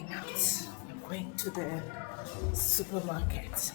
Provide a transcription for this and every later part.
stepping out. I'm going to the supermarket.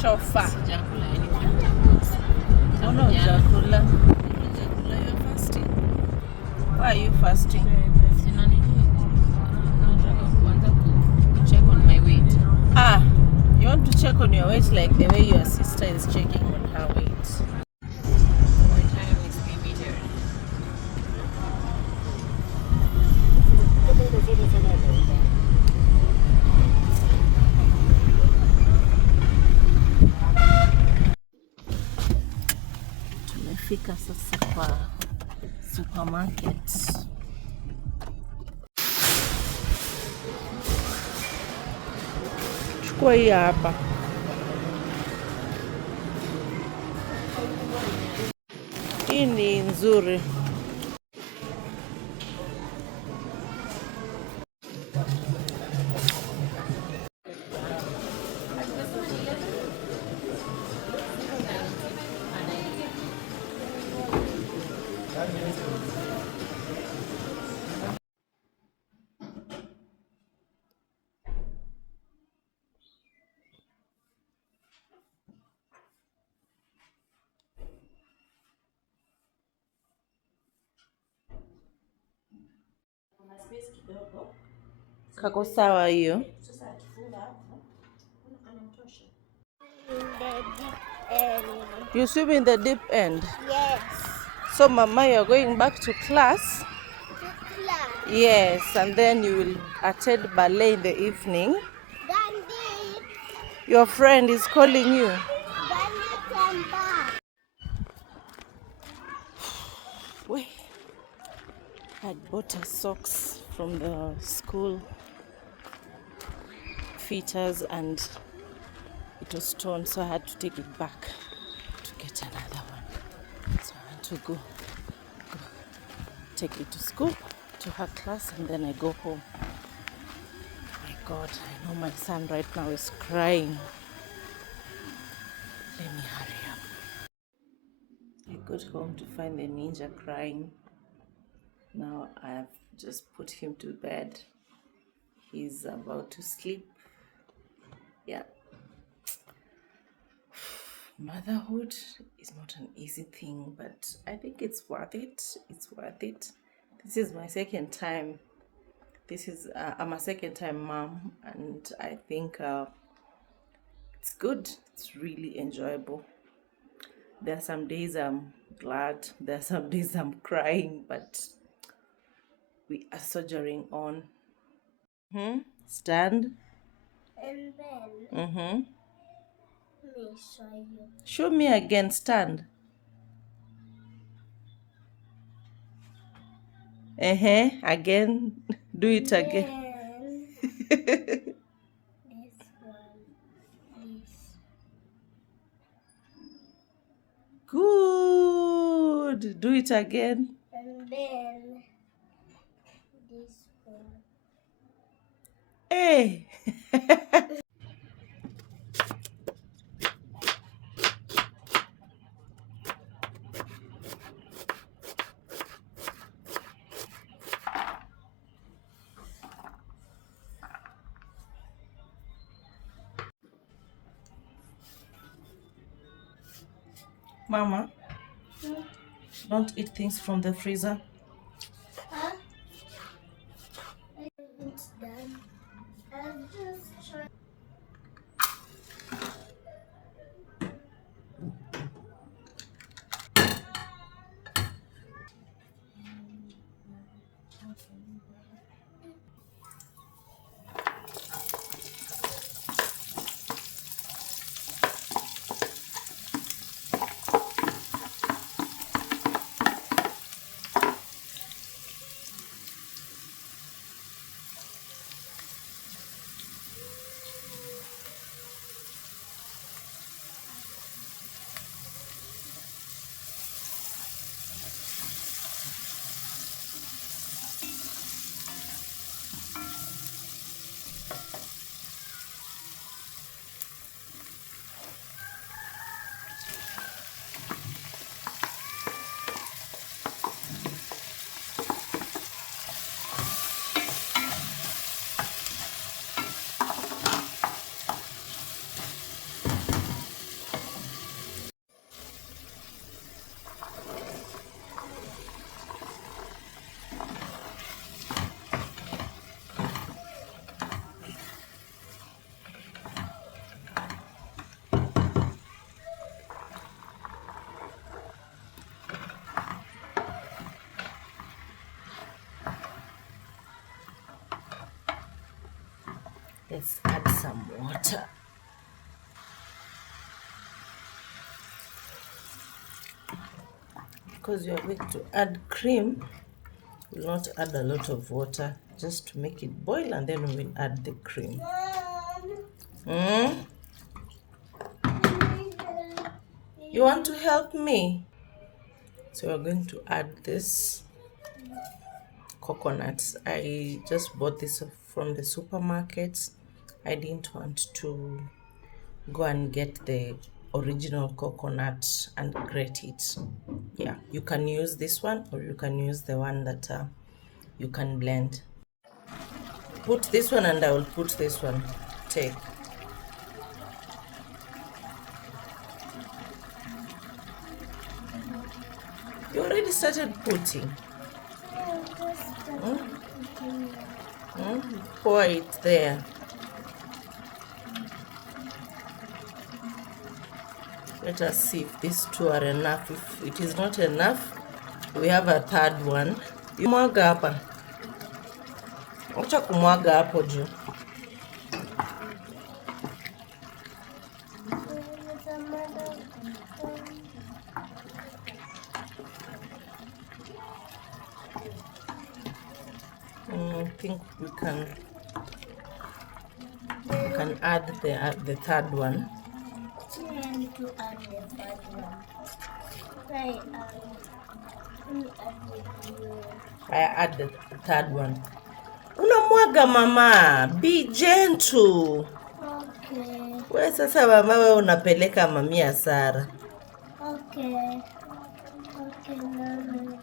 Shofa. Oh no, Jakula. Jakula, you're fasting. Why are you fasting? Check on my weight. Ah, you want to check on your weight like the way your sister is checking on her weight. My time is limited. Tumefika sasa kwa supermarket. Chukua hii hapa. Hii ni nzuri. Kako sawa hiyo. You swim in the deep end? Yes. So mama, you're going back to class? To class. Yes, and then you will attend ballet in the evening. Dandy. Your friend is calling you. Dandy, come back. Wait. I bought her socks from the school fitters and it was torn, so I had to take it back to get another one. So I want to go take it to school, to her class, and then I go home. My God, I know my son right now is crying. Let me hurry up. I got home to find the ninja crying. Now I have just put him to bed. He's about to sleep. Yeah. Motherhood is not an easy thing, but I think it's worth it. It's worth it. This is my second time. I'm a second time mom, and I think it's good. It's really enjoyable. There are some days I'm glad. There are some days I'm crying, but we are soldiering on. Stand. And then, Mm-hmm. let me show you. Show me again. Stand. Again. Do it again. Then, this one, this. Good. Do it again. And then, this one. Hey. Mama, don't eat things from the freezer. Huh? It's done. I'll just try. Let's add some water. Because you are going to add cream, we will not add a lot of water, just to make it boil, and then we will add the cream. You want to help me? So we're going to add this coconuts. I just bought this from the supermarket. I didn't want to go and get the original coconut and grate it. Yeah, you can use this one, or you can use the one that you can blend. Put this one and I will put this one. Take. You already started putting. Pour it there. Let us see if these two are enough. If it is not enough, we have a third one. Mwaga hapa. Acha kumwaga hapo juu. I think we can add the third one. To add the third one. I add the third one. Unamwaga mama, be gentle. Okay. We sasa mama, we unapeleka mami hasara. Okay. Okay, mama.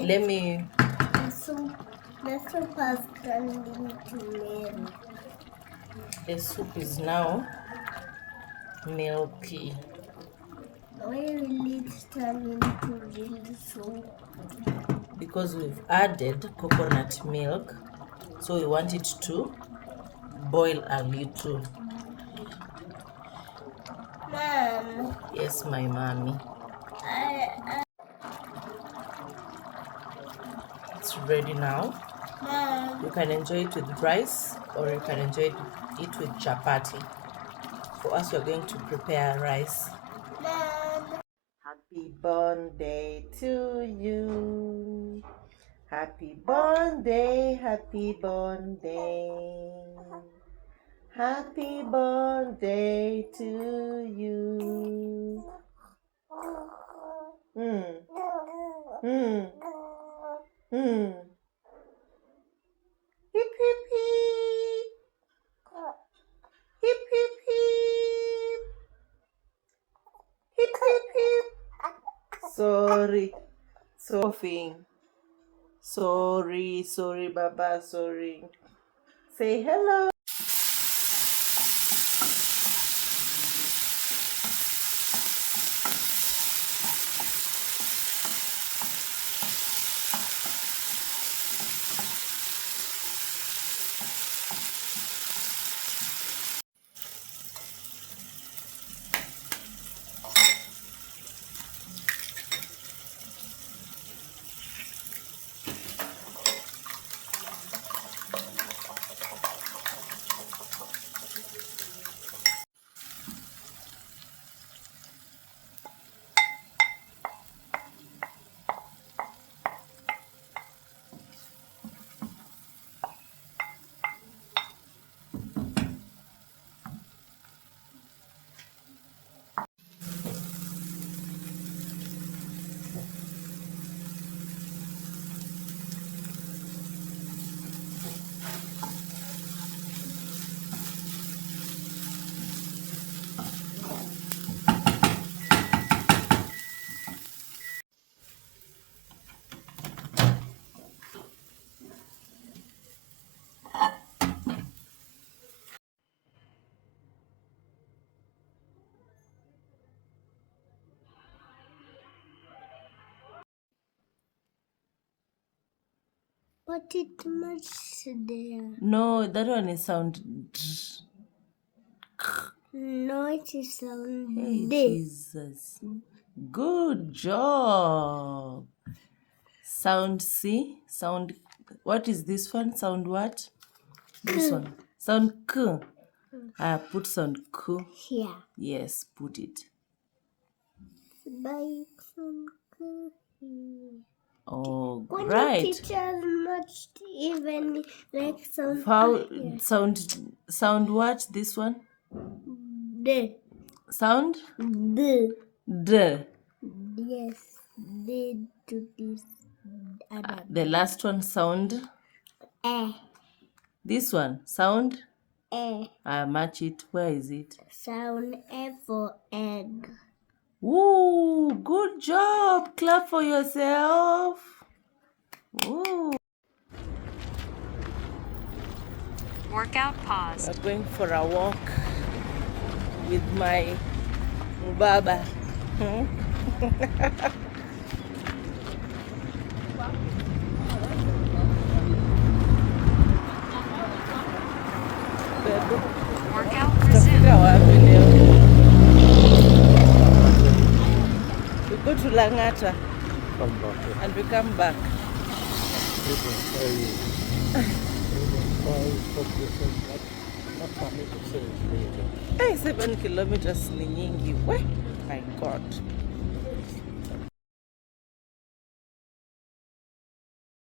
Let me. The soup has turned into milk. The soup is now milky. When will it turn into real soup? Because we've added coconut milk, so we want it to boil a little. Mom. Yes, my mommy. It's ready now. Mom. You can enjoy it with rice, or you can enjoy it with chapati. For us, we're going to prepare rice. Mom. Happy birthday to you. Happy birthday, happy birthday. Happy birthday to you. Hip hip hip. Hip hip hip. Hip hip hip. Sorry. Sorry, Baba, sorry. Say hello. Put it much there. No, that one is sound D. No, it is sound Hey, D. Jesus. Good job. Sound C. Sound. What is this one? Sound what? This one. Sound K. Put sound K. Here. Yes, put it. By some here. Oh, When right. the teachers matched even like some How sound what? This one? D. Sound D. D. Yes, D to this other. The last one sound. Eh. This one sound. Eh. Match it. Where is it? Sound E for egg. Woo! Good job. Clap for yourself. Woo! Workout paused. We're going for a walk with my Baba. Workout Tutafika resumed. wapi leo? We go to Langata Come back. and we come back. Not for me to say it's really. Hey, 7 kilometers ni nyingi. We, my God.